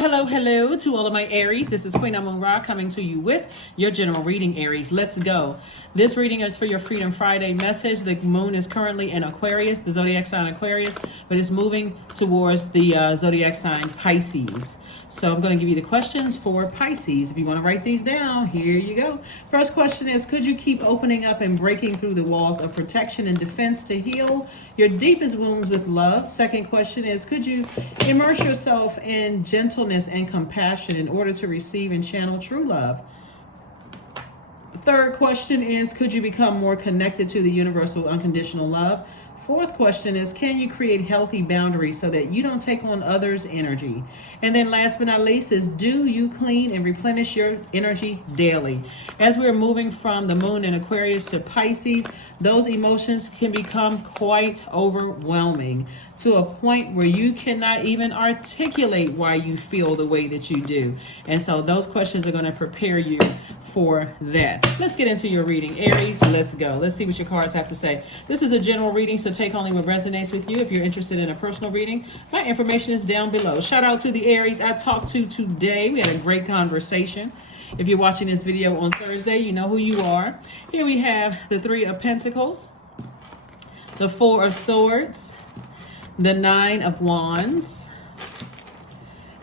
Hello to all of my Aries. This is Queen Amun Ra coming to you with your general reading, Aries. Let's go. This reading is for your Freedom Friday message. The moon is currently in Aquarius, the zodiac sign Aquarius, but it's moving towards the zodiac sign Pisces. So I'm going to give you the questions for Pisces. If you want to write these down, here you go. First question is, could you keep opening up and breaking through the walls of protection and defense to heal your deepest wounds with love? Second question is, could you immerse yourself in gentleness and compassion in order to receive and channel true love? Third question is, could you become more connected to the universal unconditional love? Fourth question is, can you create healthy boundaries so that you don't take on others' energy? And then last but not least is, do you clean and replenish your energy daily? As we're moving from the moon in Aquarius to Pisces, those emotions can become quite overwhelming to a point where you cannot even articulate why you feel the way that you do. And so those questions are going to prepare you for that. Let's get into your reading, Aries. Let's go. Let's see what your cards have to say. This is a general reading, so take only what resonates with you. If you're interested in a personal reading, my information is down below. Shout out to the Aries I talked to today. We had a great conversation. If you're watching this video on Thursday, you know who you are. Here we have the Three of Pentacles, the Four of Swords, the Nine of Wands.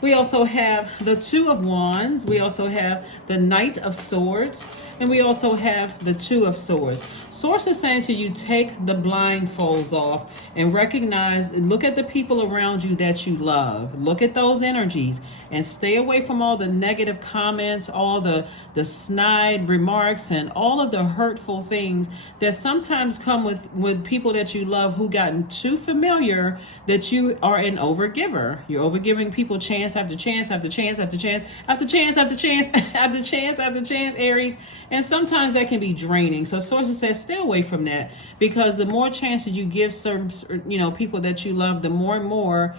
We also have the Two of Wands. We also have the Knight of Swords. And we also have the Two of Swords. Source is saying to you, take the blindfolds off and recognize, look at the people around you that you love. Look at those energies and stay away from all the negative comments, all the snide remarks and all of the hurtful things that sometimes come with people that you love who gotten too familiar that you are an overgiver. You're overgiving people chance after chance after chance after chance after chance after chance after chance after chance, Aries. And sometimes that can be draining. So sources says stay away from that, because the more chances you give certain, people that you love, the more and more,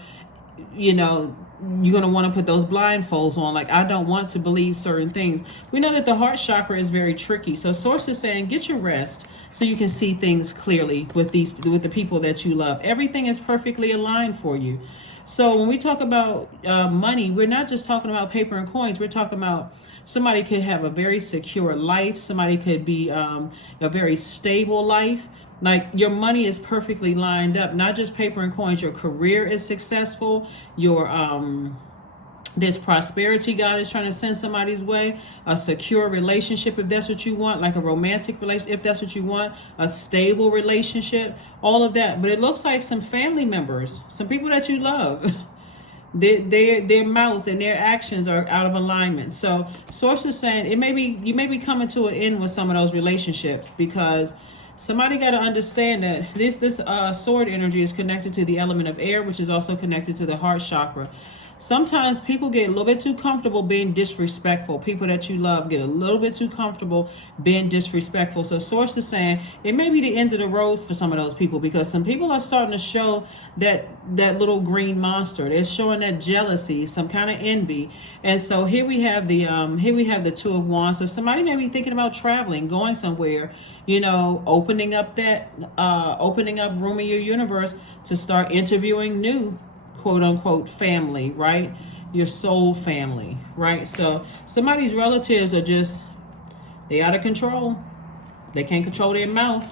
you're going to want to put those blindfolds on. Like, I don't want to believe certain things. We know that the heart chakra is very tricky. So sources saying get your rest so you can see things clearly with the people that you love. Everything is perfectly aligned for you. So when we talk about money, we're not just talking about paper and coins. We're talking about somebody could have a very secure life. Somebody could be a very stable life. Like, your money is perfectly lined up, not just paper and coins. Your career is successful. There's prosperity God is trying to send somebody's way. A secure relationship, if that's what you want, like a romantic relationship, if that's what you want, a stable relationship, all of that. But it looks like some family members, some people that you love, their mouth and their actions are out of alignment. So sources saying you may be coming to an end with some of those relationships, because somebody got to understand that this sword energy is connected to the element of air, which is also connected to the heart chakra. Sometimes people get a little bit too comfortable being disrespectful. People that you love get a little bit too comfortable being disrespectful. So source is saying it may be the end of the road for some of those people, because some people are starting to show that little green monster. They're showing that jealousy, some kind of envy. And so here we have the Two of Wands. So somebody may be thinking about traveling, going somewhere, opening up room in your universe to start interviewing new quote unquote family, right? Your soul family, right? So somebody's relatives are they out of control. They can't control their mouth.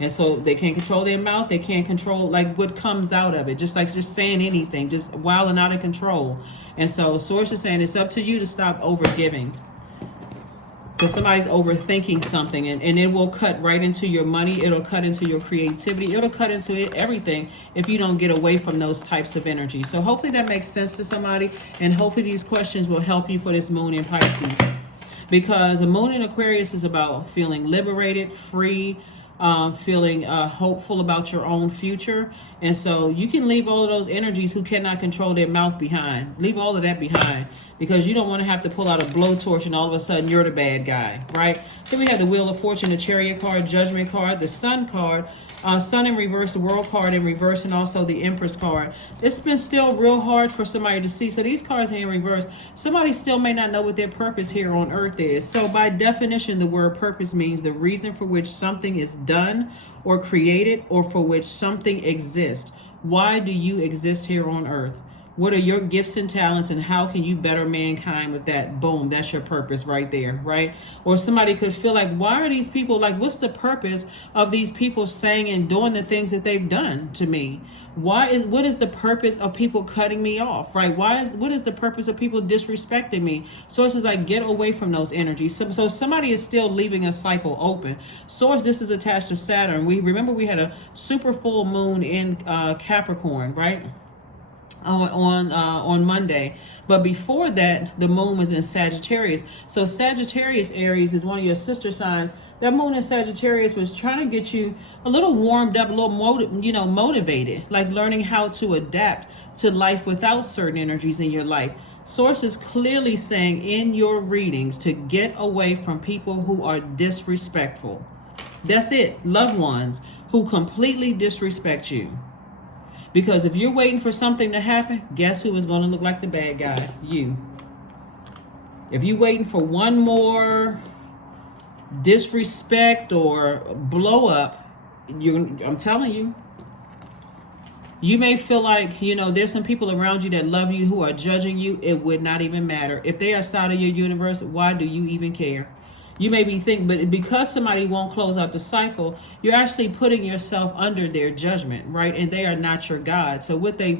And so they can't control their mouth. They can't control like what comes out of it. Just saying anything, just wild and out of control. And so source is saying it's up to you to stop overgiving. Because somebody's overthinking something, and it will cut right into your money. It'll cut into your creativity. It'll cut into everything if you don't get away from those types of energy. So hopefully that makes sense to somebody, and hopefully these questions will help you for this moon in Pisces. Because the moon in Aquarius is about feeling liberated, free, feeling hopeful about your own future. And so you can leave all of those energies who cannot control their mouth behind. Leave all of that behind, because you don't want to have to pull out a blowtorch and all of a sudden you're the bad guy, right? Then we have the Wheel of Fortune, the Chariot card, Judgment card, the Sun card, Sun in reverse, the World card in reverse, and also the Empress card. It's been still real hard for somebody to see. So these cards are in reverse. Somebody still may not know what their purpose here on earth is. So by definition, the word purpose means the reason for which something is done or created, or for which something exists. Why do you exist here on earth? What are your gifts and talents, and how can you better mankind with that? Boom, that's your purpose right there, right? Or somebody could feel like, why are these people, like, what's the purpose of these people saying and doing the things that they've done to me? What is the purpose of people cutting me off, right? What is the purpose of people disrespecting me? So it's just like, get away from those energies. So somebody is still leaving a cycle open. Source, this is attached to Saturn. We had a super full moon in Capricorn, right? On Monday. But before that, the moon was in Sagittarius. So Sagittarius, Aries, is one of your sister signs. That moon in Sagittarius was trying to get you a little warmed up, a little motivated, like learning how to adapt to life without certain energies in your life. Source is clearly saying in your readings to get away from people who are disrespectful. That's it. Loved ones who completely disrespect you. Because if you're waiting for something to happen, guess who is going to look like the bad guy? You. If you're waiting for one more disrespect or blow up, I'm telling you, you may feel like, there's some people around you that love you who are judging you. It would not even matter. If they are outside of your universe, why do you even care? You may be thinking, but because somebody won't close out the cycle, you're actually putting yourself under their judgment, right? And they are not your God. So what they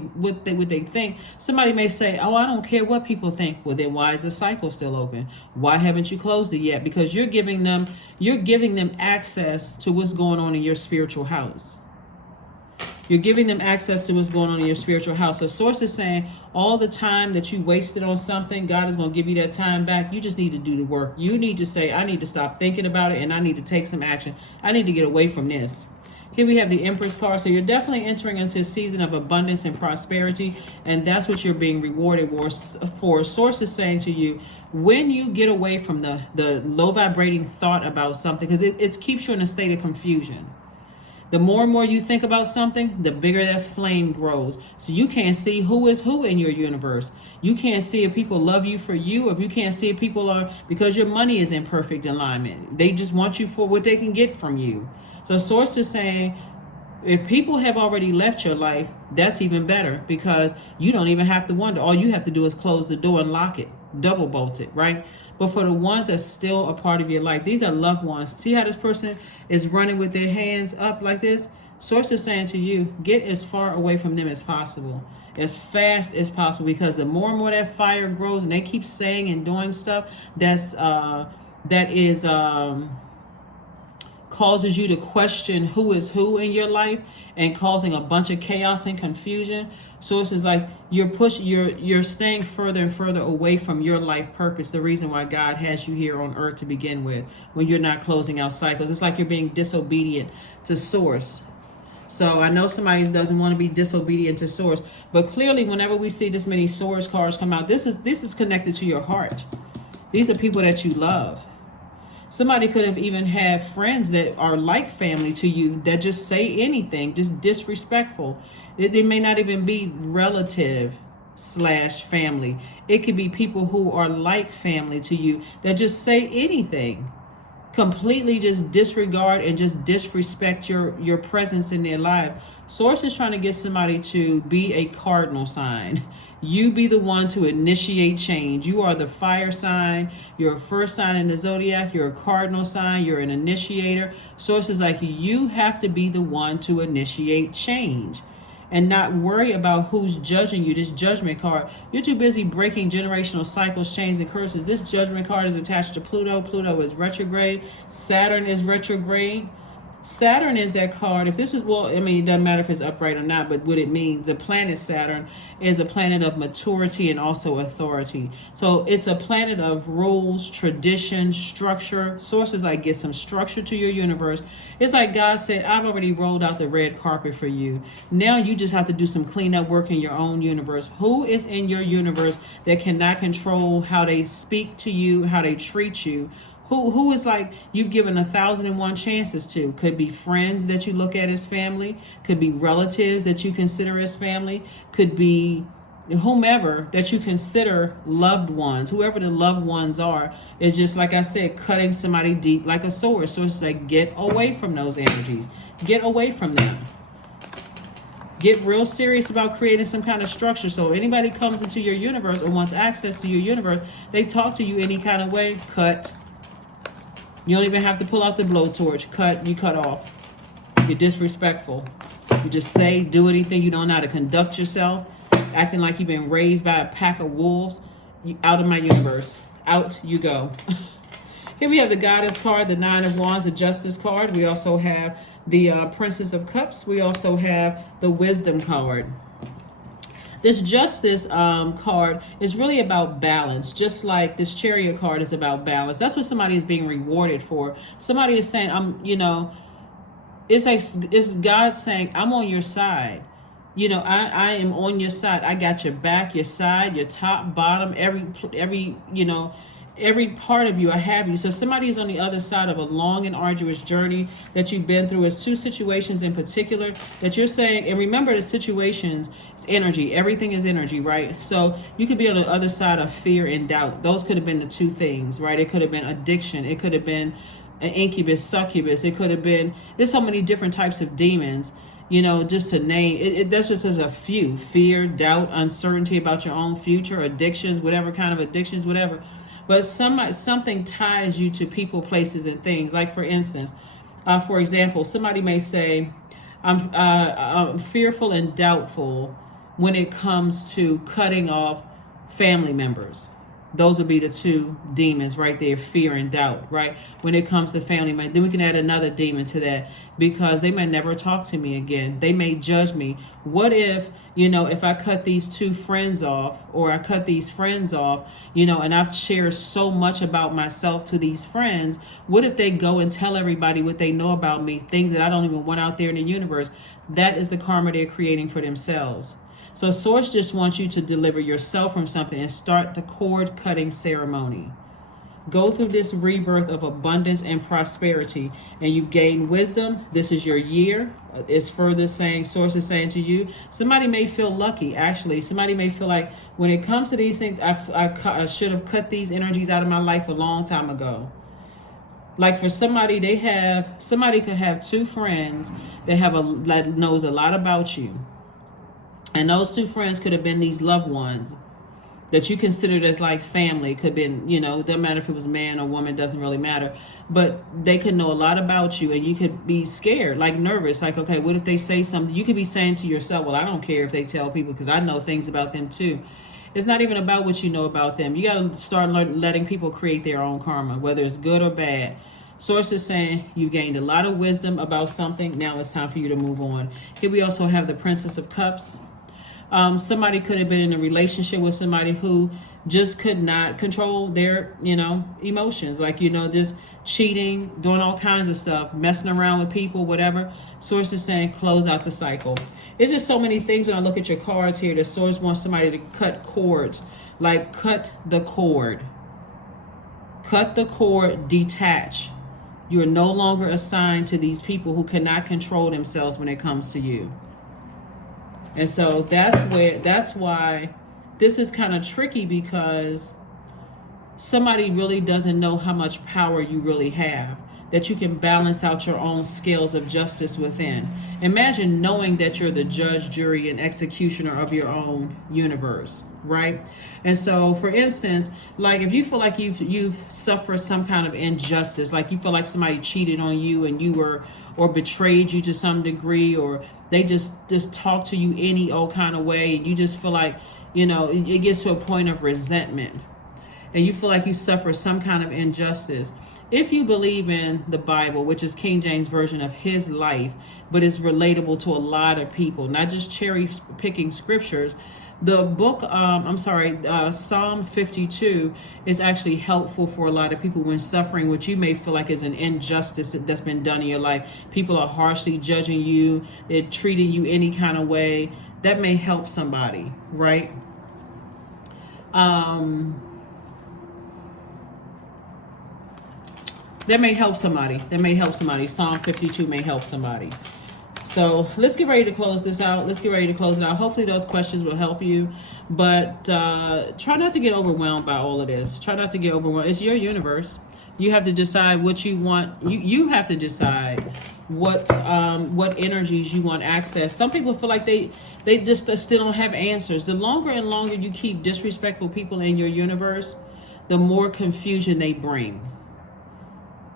think, somebody may say, oh, I don't care what people think. Well, then why is the cycle still open? Why haven't you closed it yet? Because you're giving them access to what's going on in your spiritual house. You're giving them access to what's going on in your spiritual house. So Source is saying all the time that you wasted on something, God is going to give you that time back. You just need to do the work. You need to say, I need to stop thinking about it and I need to take some action. I need to get away from this. Here we have the Empress card. So you're definitely entering into a season of abundance and prosperity. And that's what you're being rewarded for. Source is saying to you, when you get away from the low vibrating thought about something, because it keeps you in a state of confusion. The more and more you think about something, the bigger that flame grows. So you can't see who is who in your universe. You can't see if people love you for you, or if you can't see if people are, because your money is in perfect alignment. They just want you for what they can get from you. So Source is saying, if people have already left your life, that's even better, because you don't even have to wonder. All you have to do is close the door and lock it, double bolt it, right? But for the ones that's still a part of your life, these are loved ones. See how this person is running with their hands up like this? Source is saying to you, get as far away from them as possible, as fast as possible, because the more and more that fire grows and they keep saying and doing stuff that causes you to question who is who in your life and causing a bunch of chaos and confusion. Source is like, you're staying further and further away from your life purpose, the reason why God has you here on earth to begin with, when you're not closing out cycles. It's like you're being disobedient to Source. So I know somebody doesn't want to be disobedient to Source, but clearly whenever we see this many Source cards come out, this is connected to your heart. These are people that you love. Somebody could have even had friends that are like family to you that just say anything, just disrespectful. They may not even be relative/family. It could be people who are like family to you that just say anything, completely just disregard and just disrespect your presence in their life. Source is trying to get somebody to be a cardinal sign. You be the one to initiate change. You are the fire sign. You're a first sign in the zodiac. You're a cardinal sign. You're an initiator. Source is like, you have to be the one to initiate change and not worry about who's judging you. This judgment card, you're too busy breaking generational cycles, chains, and curses. This judgment card is attached to Pluto. Pluto is retrograde. Saturn is retrograde. Saturn is that card. If this is, well, I mean, it doesn't matter if it's upright or not, but what it means, the planet Saturn is a planet of maturity and also authority. So it's a planet of rules, tradition, structure. Sources like, get some structure to your universe. It's like God said, I've already rolled out the red carpet for you. Now you just have to do some cleanup work in your own universe. Who is in your universe that cannot control how they speak to you, how they treat you? Who is like you've given 1,001 chances to? Could be friends that you look at as family, could be relatives that you consider as family, could be whomever that you consider loved ones. Whoever the loved ones are is just, like I said, cutting somebody deep like a sword. So it's like, get away from those energies. Get away from them. Get real serious about creating some kind of structure. So anybody comes into your universe or wants access to your universe, they talk to you any kind of way, cut. You don't even have to pull out the blowtorch. Cut, you cut off. You're disrespectful. You just say, do anything. You don't know how to conduct yourself. Acting like you've been raised by a pack of wolves. You, out of my universe. Out you go. Here we have the Goddess card, the Nine of Wands, the Justice card. We also have the Princess of Cups. We also have the Wisdom card. This Justice card is really about balance, just like this Chariot card is about balance. That's what somebody is being rewarded for. Somebody is saying, it's like it's God saying, I'm on your side. I am on your side. I got your back, your side, your top, bottom, every part of you. I have you. So somebody is on the other side of a long and arduous journey that you've been through. It's two situations in particular that you're saying, and remember the situations, it's energy. Everything is energy, right? So you could be on the other side of fear and doubt. Those could have been the two things, right? It could have been addiction. It could have been an incubus, succubus. It could have been, there's so many different types of demons. Just to name it, that's just as a few: fear, doubt, uncertainty about your own future, addictions, whatever kind of addictions, whatever. But something ties you to people, places, and things. Like for instance, for example, somebody may say, I'm fearful and doubtful when it comes to cutting off family members. Those would be the two demons right there, fear and doubt, right? When it comes to family, then we can add another demon to that, because they may never talk to me again. They may judge me. What if, if I cut these two friends off, or I cut these friends off, and I've shared so much about myself to these friends, what if they go and tell everybody what they know about me, things that I don't even want out there in the universe? That is the karma they're creating for themselves. So Source just wants you to deliver yourself from something and start the cord cutting ceremony. Go through this rebirth of abundance and prosperity, and you've gained wisdom. This is your year. It's further saying, Source is saying to you, somebody may feel lucky, actually. Somebody may feel like, when it comes to these things, I should have cut these energies out of my life a long time ago. Like for somebody, somebody could have two friends that knows a lot about you. And those two friends could have been these loved ones that you considered as like family. Could have been, doesn't matter if it was man or woman, doesn't really matter. But they could know a lot about you, and you could be scared, like nervous, like, okay, what if they say something? You could be saying to yourself, well, I don't care if they tell people, because I know things about them too. It's not even about what you know about them. You got to start letting people create their own karma, whether it's good or bad. Source is saying you gained a lot of wisdom about something. Now it's time for you to move on. Here we also have the Princess of Cups. Somebody could have been in a relationship with somebody who just could not control their, emotions. Like, just cheating, doing all kinds of stuff, messing around with people, whatever. Source is saying close out the cycle. It's just so many things when I look at your cards here. The Source wants somebody to cut cords. Like, cut the cord. Cut the cord, detach. You are no longer assigned to these people who cannot control themselves when it comes to you. And so that's why this is kind of tricky, because somebody really doesn't know how much power you really have, that you can balance out your own scales of justice within. Imagine knowing that you're the judge, jury, and executioner of your own universe, right? And so, for instance, like if you feel like you've suffered some kind of injustice, like you feel like somebody cheated on you and or betrayed you to some degree, or they just talk to you any old kind of way, and you just feel like, it gets to a point of resentment, and you feel like you suffer some kind of injustice. If you believe in the Bible, which is King James Version of his life, but it's relatable to a lot of people, not just cherry picking scriptures, the book, Psalm 52 is actually helpful for a lot of people when suffering what you may feel like is an injustice that's been done in your life. People are harshly judging you, they're treating you any kind of way. That may help somebody, right? That may help somebody. Psalm 52 may help somebody. So let's get ready to close this out. Hopefully those questions will help you. But try not to get overwhelmed by all of this. Try not to get overwhelmed. It's your universe. You have to decide what you want. You have to decide what energies you want access. Some people feel like they just still don't have answers. The longer and longer you keep disrespectful people in your universe, the more confusion they bring.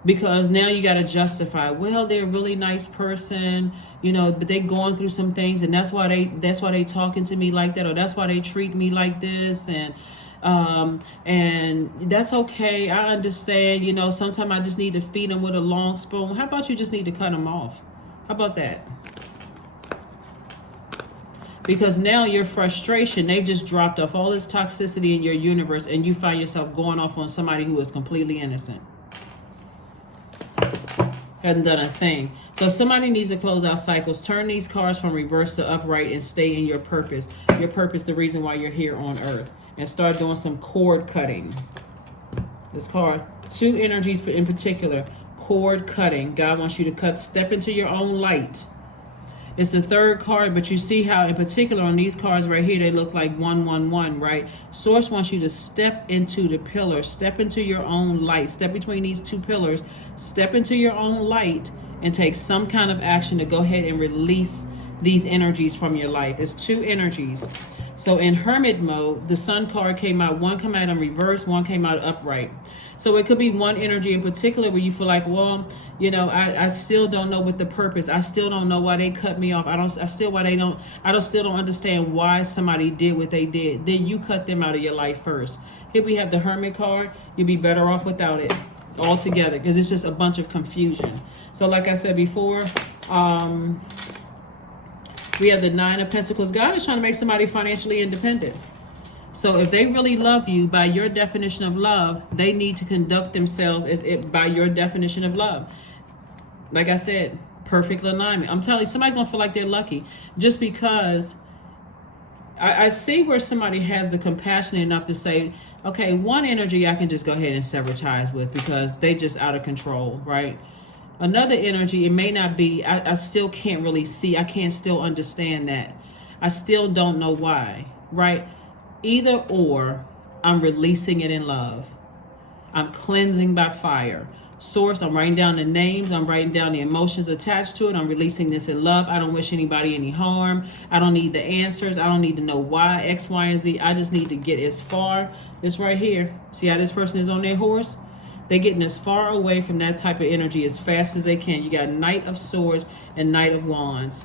Because now you got to justify, well, they're a really nice person, you know, but they're going through some things, and that's why they talking to me like that, or that's why they treat me like this, and that's okay. I understand, you know, sometimes I just need to feed them with a long spoon. How about you just need to cut them off? How about that? Because now your frustration, they've just dropped off all this toxicity in your universe, and you find yourself going off on somebody who is completely innocent. Hasn't done a thing. So somebody needs to close out cycles. Turn these cards from reverse to upright and stay in your purpose. Your purpose, the reason why you're here on earth. And start doing some cord cutting. This card, 2 energies in particular. Cord cutting. God wants you to cut. Step into your own light. It's the 3rd card, but you see how in particular on these cards right here, they look like 111, right? Source wants you to step into the pillar. Step into your own light. Step between these 2 pillars. Step into your own light and take some kind of action to go ahead and release these energies from your life. It's 2 energies. So in hermit mode, the sun card came out. One came out in reverse, one came out upright. So it could be one energy in particular where you feel like, well, you know, I still don't know what the purpose. I still don't know why they cut me off. I still don't understand why somebody did what they did. Then you cut them out of your life first. Here we have the Hermit card. You'd be better off without it altogether, because it's just a bunch of confusion. So like I said before, we have the 9 of Pentacles. God is trying to make somebody financially independent. So if they really love you by your definition of love, they need to conduct themselves by your definition of love. Like I said, perfect alignment. I'm telling you, somebody's going to feel like they're lucky just because I see where somebody has the compassion enough to say, okay, one energy I can just go ahead and sever ties with because they just out of control, right? Another energy, it may not be, I still can't really see. I can't still understand that. I still don't know why, right? Either or, I'm releasing it in love. I'm cleansing by fire. Source, I'm writing down the names. I'm writing down the emotions attached to it. I'm releasing this in love. I don't wish anybody any harm. I don't need the answers. I don't need to know why, X, Y, and Z. I just need to get as far. This right here. See how this person is on their horse? They're getting as far away from that type of energy as fast as they can. You got Knight of Swords and Knight of Wands.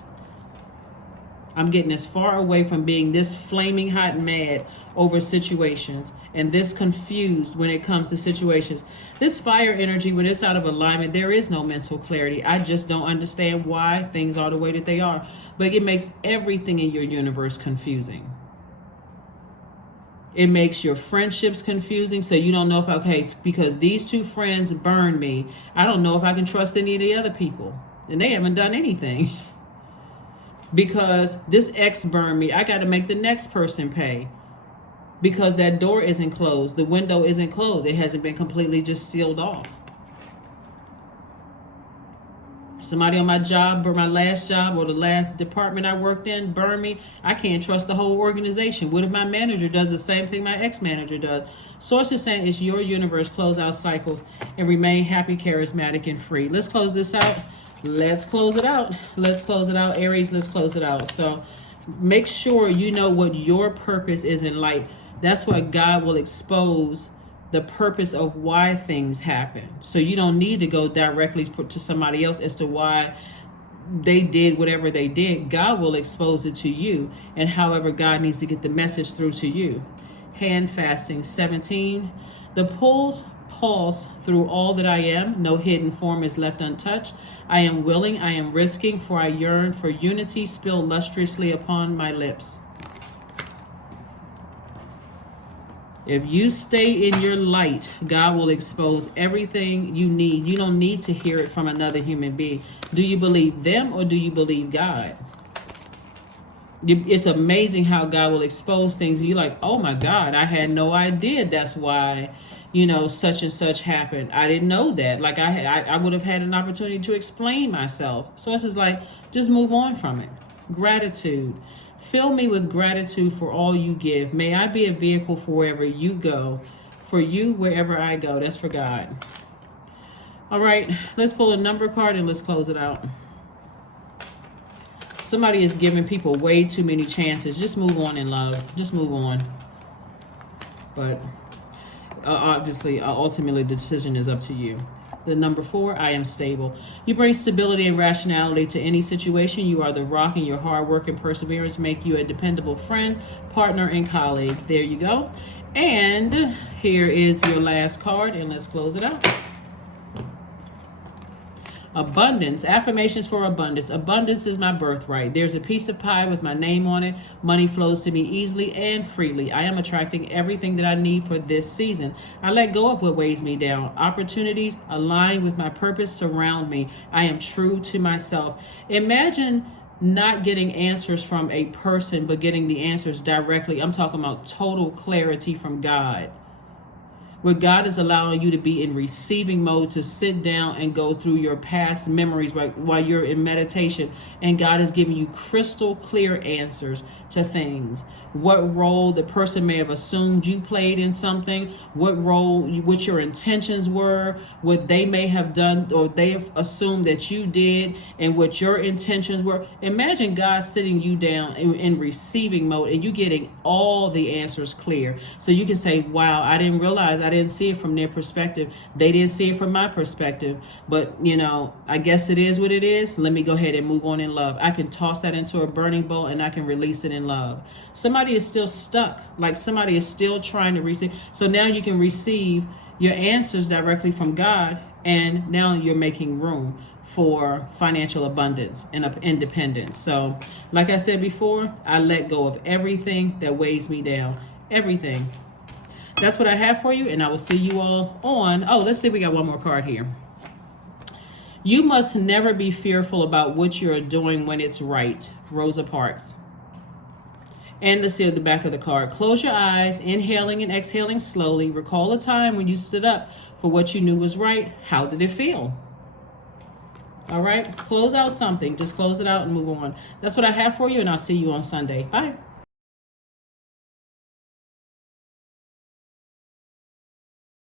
I'm getting as far away from being this flaming hot mad over situations and this confused when it comes to situations. This fire energy, when it's out of alignment, there is no mental clarity. I just don't understand why things are the way that they are. But it makes everything in your universe confusing. It makes your friendships confusing. So you don't know if, okay, because these 2 friends burned me, I don't know if I can trust any of the other people. And they haven't done anything. Because this ex burned me, I got to make the next person pay. Because that door isn't closed. The window isn't closed. It hasn't been completely just sealed off. Somebody on my job or my last job or the last department I worked in burned me. I can't trust the whole organization. What if my manager does the same thing my ex-manager does? Source is saying it's your universe. Close out cycles and remain happy, charismatic, and free. Let's close this out. Let's close it out. Let's close it out, Aries. Let's close it out. So make sure you know what your purpose is in life. That's what God will expose the purpose of why things happen. So you don't need to go directly to somebody else as to why they did whatever they did. God will expose it to you, and however God needs to get the message through to you. Hand fasting 17. The pulse through all that I am. No hidden form is left untouched. I am willing, I am risking, for I yearn for unity. Spill lustrously upon my lips. If you stay in your light, God will expose everything you need. You don't need to hear it from another human being. Do you believe them or do you believe God? It's amazing how God will expose things. You're like, oh my God, I had no idea that's why, you know, such and such happened. I didn't know that. Like I would have had an opportunity to explain myself. So it's just like, just move on from it. Gratitude. Fill me with gratitude for all you give. May I be a vehicle for wherever you go. For you, wherever I go. That's for God. All right, let's pull a number card and let's close it out. Somebody is giving people way too many chances. Just move on in love. Just move on. But obviously, ultimately, the decision is up to you. The number 4, I am stable. You bring stability and rationality to any situation. You are the rock, and your hard work and perseverance make you a dependable friend, partner, and colleague. There you go. And here is your last card, and let's close it out. Abundance. Affirmations for abundance. Abundance is my birthright. There's a piece of pie with my name on it. Money flows to me easily and freely. I am attracting everything that I need for this season. I let go of what weighs me down. Opportunities aligned with my purpose surround me. I am true to myself. Imagine not getting answers from a person, but getting the answers directly. I'm talking about total clarity from God, where God is allowing you to be in receiving mode, to sit down and go through your past memories while you're in meditation. And God is giving you crystal clear answers to things. What role the person may have assumed you played in something, what your intentions were, what they may have done or they have assumed that you did, and what your intentions were. Imagine God sitting you down in receiving mode and you getting all the answers clear. So you can say, wow, I didn't realize, I didn't see it from their perspective. They didn't see it from my perspective. But, I guess it is what it is. Let me go ahead and move on in love. I can toss that into a burning bowl and I can release it in love. Somebody is still stuck, like somebody is still trying to receive. So now you can receive your answers directly from God, and now you're making room for financial abundance and independence. So like I said before, I let go of everything that weighs me down. Everything. That's what I have for you, and I will see you all on. Let's see, we got one more card here. You must never be fearful about what you're doing when it's right. Rosa Parks. And let's see at the back of the card. Close your eyes, inhaling and exhaling slowly. Recall a time when you stood up for what you knew was right. How did it feel? All right, close out something. Just close it out and move on. That's what I have for you, and I'll see you on Sunday. Bye.